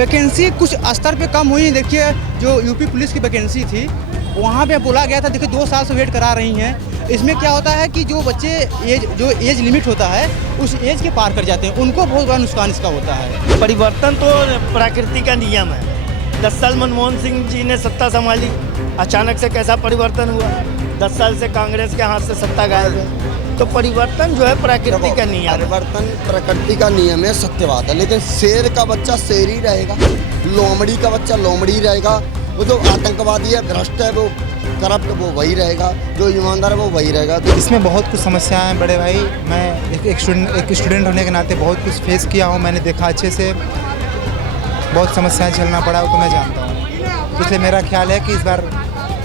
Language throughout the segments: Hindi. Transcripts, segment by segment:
वैकेंसी कुछ स्तर पे कम हुई। देखिए जो यूपी पुलिस की वैकेंसी थी वहाँ पे बोला गया था, देखिए 2 साल से वेट करा रही हैं। इसमें क्या होता है कि जो बच्चे जो एज लिमिट होता है उस एज के पार कर जाते हैं, उनको बहुत बड़ा नुकसान इसका होता है। परिवर्तन तो प्रकृति का नियम है। 10 साल मनमोहन सिंह जी ने सत्ता संभाली, अचानक से कैसा परिवर्तन हुआ। 10 साल से कांग्रेस के हाथ से सत्ता गायब है। तो परिवर्तन जो है प्रकृति का नियम है। परिवर्तन प्रकृति का नियम है, सत्य बात है। लेकिन शेर का बच्चा शेर ही रहेगा, लोमड़ी का बच्चा लोमड़ी ही रहेगा। वो जो आतंकवादी है, भ्रष्ट है, वो करप्ट, वो वही रहेगा। जो ईमानदार है वो वही रहेगा। तो इसमें बहुत कुछ समस्याएं हैं बड़े भाई। मैं एक स्टूडेंट होने के नाते बहुत कुछ फेस किया हूँ। मैंने देखा अच्छे से, बहुत समस्याएं झेलना पड़ा, वो तो मैं जानता हूँ। इसलिए मेरा ख्याल है कि इस बार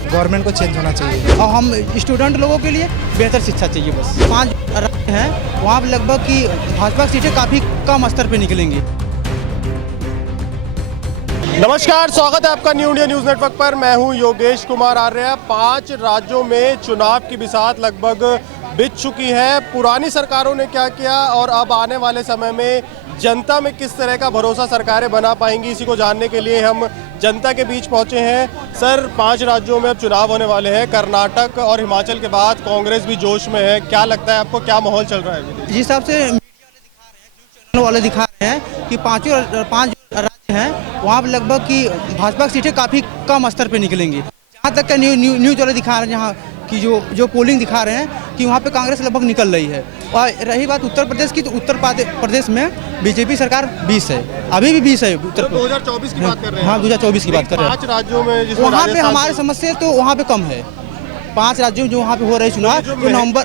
गवर्नमेंट को चेंज होना चाहिए और हम स्टूडेंट लोगों के लिए बेहतर शिक्षा चाहिए। बस 5 राज्य हैं, वहाँ पर लगभग की भाजपा की सीटें काफ़ी कम स्तर पर निकलेंगी। नमस्कार, स्वागत है आपका न्यू इंडिया न्यूज़ नेटवर्क पर। मैं हूं योगेश कुमार आर्य। 5 राज्यों में चुनाव की बिसात लगभग बीत चुकी है। पुरानी सरकारों ने क्या किया और अब आने वाले समय में जनता में किस तरह का भरोसा सरकारें बना पाएंगी, इसी को जानने के लिए हम जनता के बीच पहुंचे हैं। सर, 5 राज्यों में अब चुनाव होने वाले हैं। कर्नाटक और हिमाचल के बाद कांग्रेस भी जोश में है। क्या लगता है आपको, क्या माहौल चल रहा है? जिस हिसाब से मीडिया वाले दिखा रहे हैं, न्यूज़ चैनल वाले दिखा रहे हैं कि 5 राज्य हैं, वहाँ पर लगभग की भाजपा की सीटें काफ़ी कम स्तर पर निकलेंगी। जहाँ तक का न्यूज़ वाले दिखा रहे हैं, जहाँ की जो पोलिंग दिखा रहे हैं कि वहाँ पे कांग्रेस लगभग निकल रही है। और रही बात उत्तर प्रदेश की, तो उत्तर प्रदेश में बीजेपी सरकार 20 है, अभी भी 20 है। उत्तर 2024 की बात कर रहे हैं। हाँ, 2024 की बात कर रहे हैं। 5 राज्यों में वहाँ पे हमारे समस्या तो वहाँ पे कम है। 5 राज्यों में जो वहाँ पे हो रहे चुनाव, जो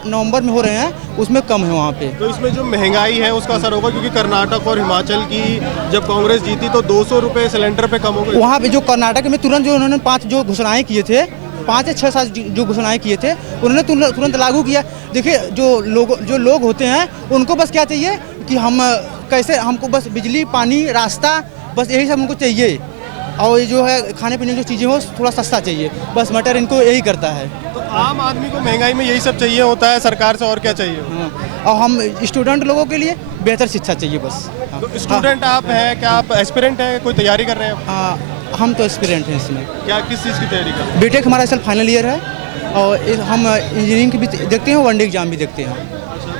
नवंबर में हो रहे हैं, उसमें कम है वहाँ पे। तो इसमें जो महंगाई है उसका असर होगा, क्योंकि कर्नाटक और हिमाचल की जब कांग्रेस जीती तो 200 रुपये सिलेंडर पे कम हो गए। वहाँ पे जो कर्नाटक में तुरंत जो उन्होंने 5 जो घोषणाएं किए थे, 5 या 6 साल जो घोषणाएं किए थे, उन्होंने तुरंत लागू किया। देखिए जो लोग होते हैं उनको बस क्या चाहिए कि हमको बस बिजली, पानी, रास्ता, बस यही सब उनको चाहिए। और ये जो है खाने पीने की जो चीज़ें हो थोड़ा सस्ता चाहिए, बस मटर इनको यही करता है। तो आम आदमी को महंगाई में यही सब चाहिए होता है, सरकार से और क्या चाहिए? हाँ। और हम स्टूडेंट लोगों के लिए बेहतर शिक्षा चाहिए बस। तो स्टूडेंट आप हैं, क्या आप एस्पिरेंट हैं, कोई तैयारी कर रहे हैं? हम तो एस्पिरेंट हैं इसमें। क्या, किस चीज़ की तैयारी कर रहे हैं? बीटेक हमारा इस साल फाइनल ईयर है और हम इंजीनियरिंग की भी देखते हैं, वनडे एग्जाम भी देखते हैं।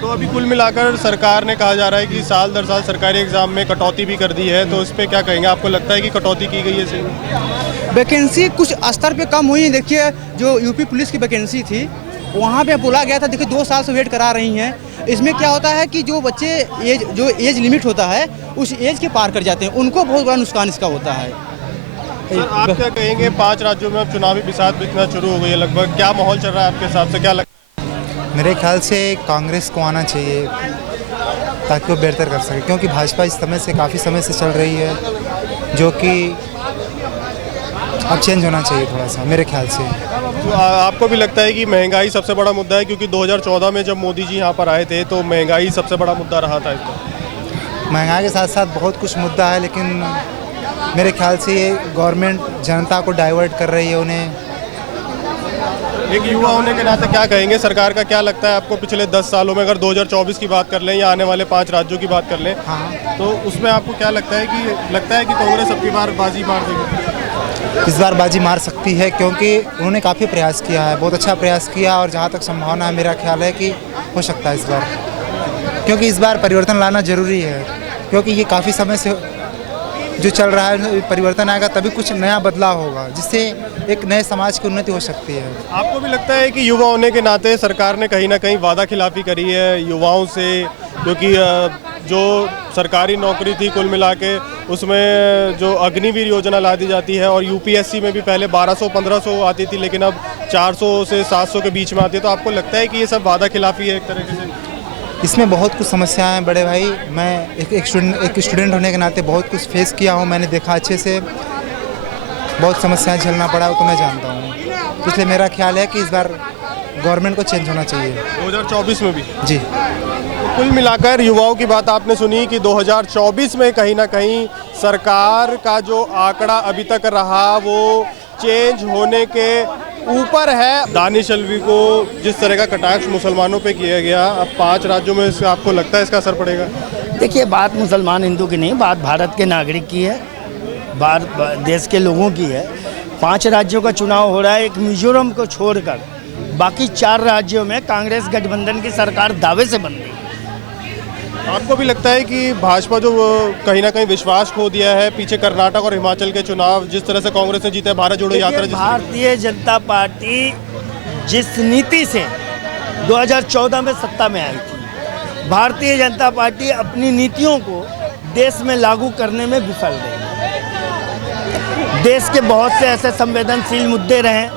तो अभी कुल मिलाकर सरकार ने कहा जा रहा है कि साल दर साल सरकारी एग्जाम में कटौती भी कर दी है, तो इस पर क्या कहेंगे? आपको लगता है कि कटौती की गई है सही? वैकेंसी कुछ स्तर पे कम हुई। देखिए जो यूपी पुलिस की वैकेंसी थी वहाँ पे बोला गया था, देखिए 2 साल से वेट करा रही हैं। इसमें क्या होता है कि जो बच्चे एज लिमिट होता है उस एज के पार कर जाते हैं, उनको बहुत बड़ा नुकसान इसका होता है। सर, आप क्या कहेंगे? 5 राज्यों में अब चुनावी बिसात बिकना शुरू हो गई है लगभग। क्या माहौल चल रहा है आपके हिसाब से, क्या लगता है? मेरे ख्याल से कांग्रेस को आना चाहिए ताकि वो बेहतर कर सके, क्योंकि भाजपा इस समय से काफ़ी समय से चल रही है, जो कि अब चेंज होना चाहिए थोड़ा सा मेरे ख्याल से। तो आपको भी लगता है कि महंगाई सबसे बड़ा मुद्दा है? क्योंकि 2014 में जब मोदी जी यहाँ पर आए थे तो महंगाई सबसे बड़ा मुद्दा रहा था इसका। महंगाई के साथ साथ बहुत कुछ मुद्दा है, लेकिन मेरे ख्याल से ये गवर्नमेंट जनता को डाइवर्ट कर रही है। उन्हें एक युवा होने के नाते क्या कहेंगे? सरकार का क्या लगता है आपको पिछले 10 सालों में, अगर 2024 की बात कर लें या आने वाले 5 राज्यों की बात कर लें, हाँ, तो उसमें आपको क्या लगता है कि कांग्रेस अब की बार बाजी मार देगी? इस बार बाजी मार सकती है, क्योंकि उन्होंने काफ़ी प्रयास किया है, बहुत अच्छा प्रयास किया, और जहाँ तक संभावना है मेरा ख्याल है कि हो सकता है इस बार, क्योंकि इस बार परिवर्तन लाना ज़रूरी है। क्योंकि ये काफ़ी समय से जो चल रहा है, परिवर्तन आएगा तभी कुछ नया बदलाव होगा, जिससे एक नए समाज की उन्नति हो सकती है। आपको भी लगता है कि युवा होने के नाते सरकार ने कहीं ना कहीं वादा खिलाफी करी है युवाओं से? क्योंकि जो सरकारी नौकरी थी कुल मिला के, उसमें जो अग्निवीर योजना ला दी जाती है, और यूपीएससी में भी पहले 1200-1500 आती थी, लेकिन अब 400 से 700 के बीच में आती है। तो आपको लगता है कि ये सब वादा खिलाफी है एक तरीके से? इसमें बहुत कुछ समस्याएं हैं बड़े भाई। मैं एक स्टूडेंट होने के नाते बहुत कुछ फेस किया हूँ। मैंने देखा अच्छे से, बहुत समस्याएं झेलना पड़ा, वो तो मैं जानता हूँ। इसलिए मेरा ख्याल है कि इस बार गवर्नमेंट को चेंज होना चाहिए 2024 में भी। जी। तो कुल मिलाकर युवाओं की बात आपने सुनी कि 2024 में कहीं ना कहीं सरकार का जो आंकड़ा अभी तक रहा वो चेंज होने के ऊपर है। दानिश अलवी को जिस तरह का कटाक्ष मुसलमानों पे किया गया, अब 5 राज्यों में इसका आपको लगता है इसका असर पड़ेगा? देखिए, बात मुसलमान हिंदू की नहीं, बात भारत के नागरिक की है। देश के लोगों की है। 5 राज्यों का चुनाव हो रहा है, एक मिजोरम को छोड़कर बाकी 4 राज्यों में कांग्रेस गठबंधन की सरकार दावे से बन रही है। आपको भी लगता है कि भाजपा जो वो कहीं ना कहीं विश्वास खो दिया है, पीछे कर्नाटक और हिमाचल के चुनाव जिस तरह से कांग्रेस ने जीते, भारत जोड़ो यात्रा देखिए, भारतीय जनता पार्टी जिस नीति से 2014 में सत्ता में आई थी, भारतीय जनता पार्टी अपनी नीतियों को देश में लागू करने में विफल रही है। देश के बहुत से ऐसे संवेदनशील मुद्दे रहे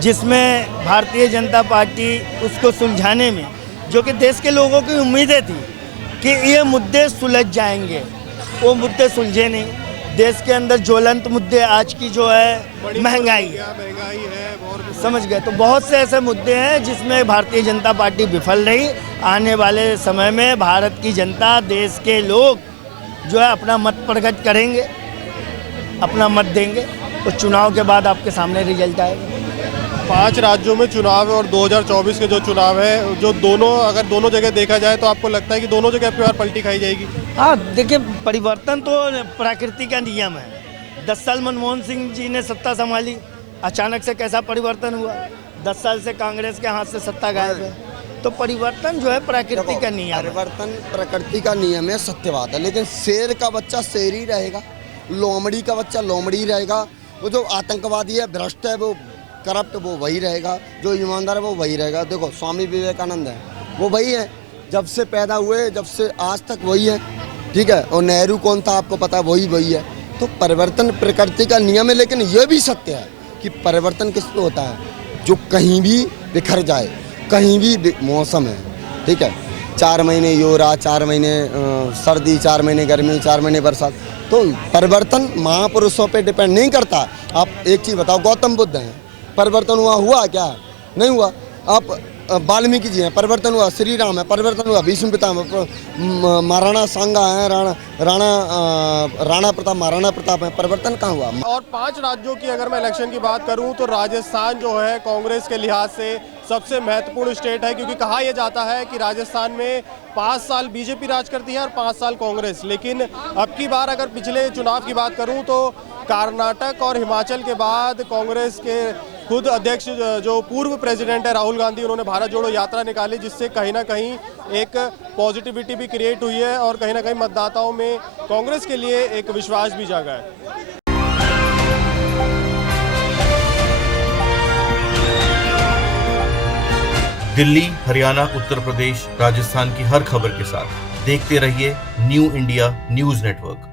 जिसमें भारतीय जनता पार्टी उसको सुलझाने में, जो कि देश के लोगों की उम्मीदें थी कि ये मुद्दे सुलझ जाएंगे, वो मुद्दे सुलझे नहीं। देश के अंदर ज्वलंत मुद्दे आज की जो है महंगाई है, समझ गए, तो बहुत से ऐसे मुद्दे हैं जिसमें भारतीय जनता पार्टी विफल रही। आने वाले समय में भारत की जनता, देश के लोग जो है अपना मत प्रकट करेंगे, अपना मत देंगे, तो चुनाव के बाद आपके सामने रिजल्ट आएगा। 5 राज्यों में चुनाव है और 2024 के जो चुनाव है, जो अगर दोनों जगह देखा जाए तो आपको लगता है कि दोनों जगह बार पलटी खाई जाएगी? हाँ, देखिए, परिवर्तन तो प्रकृति का नियम है। 10 साल मनमोहन सिंह जी ने सत्ता संभाली, अचानक से कैसा परिवर्तन हुआ? 10 साल से कांग्रेस के हाथ से सत्ता गायब है, तो परिवर्तन जो है प्रकृति का नियम है। परिवर्तन प्रकृति का नियम है, सत्य बात है, लेकिन शेर का बच्चा शेर ही रहेगा, लोमड़ी का बच्चा लोमड़ी रहेगा। वो जो आतंकवादी है, भ्रष्ट है, वो करप्ट, वो वही रहेगा। जो ईमानदार है वो वही रहेगा। देखो, स्वामी विवेकानंद है, वो वही है, जब से पैदा हुए जब से आज तक वही है, ठीक है। और नेहरू कौन था आपको पता है, वही है। तो परिवर्तन प्रकृति का नियम है, लेकिन ये भी सत्य है कि परिवर्तन किस पे होता है? जो कहीं भी बिखर जाए, कहीं भी मौसम है, ठीक है, 4 महीने योरा, 4 महीने सर्दी, 4 महीने गर्मी, 4 महीने बरसात, तो परिवर्तन महापुरुषों पे डिपेंड नहीं करता। आप एक चीज़ बताओ, गौतम बुद्ध हैं, परिवर्तन हुआ क्या? नहीं हुआ। आप वाल्मीकि जी हैं, परिवर्तन हुआ। श्री राम है, परिवर्तन हुआ। भीष्म पितामह, महाराणा सांगा है, राणा प्रताप, महाराणा प्रताप है, परिवर्तन कहाँ हुआ? और 5 राज्यों की अगर मैं इलेक्शन की बात करूं तो राजस्थान जो है कांग्रेस के लिहाज से सबसे महत्वपूर्ण स्टेट है, क्योंकि कहा यह जाता है कि राजस्थान में 5 साल बीजेपी राज करती है और 5 साल कांग्रेस। लेकिन अब की बार अगर पिछले चुनाव की बात करूं तो कर्नाटक और हिमाचल के बाद कांग्रेस के खुद अध्यक्ष जो पूर्व प्रेसिडेंट है राहुल गांधी, उन्होंने भारत जोड़ो यात्रा निकाली, जिससे कहीं ना कहीं एक पॉजिटिविटी भी क्रिएट हुई है और कहीं ना कहीं मतदाताओं में कांग्रेस के लिए एक विश्वास भी जागा है। दिल्ली, हरियाणा, उत्तर प्रदेश, राजस्थान की हर खबर के साथ देखते रहिए न्यू इंडिया न्यूज़ नेटवर्क।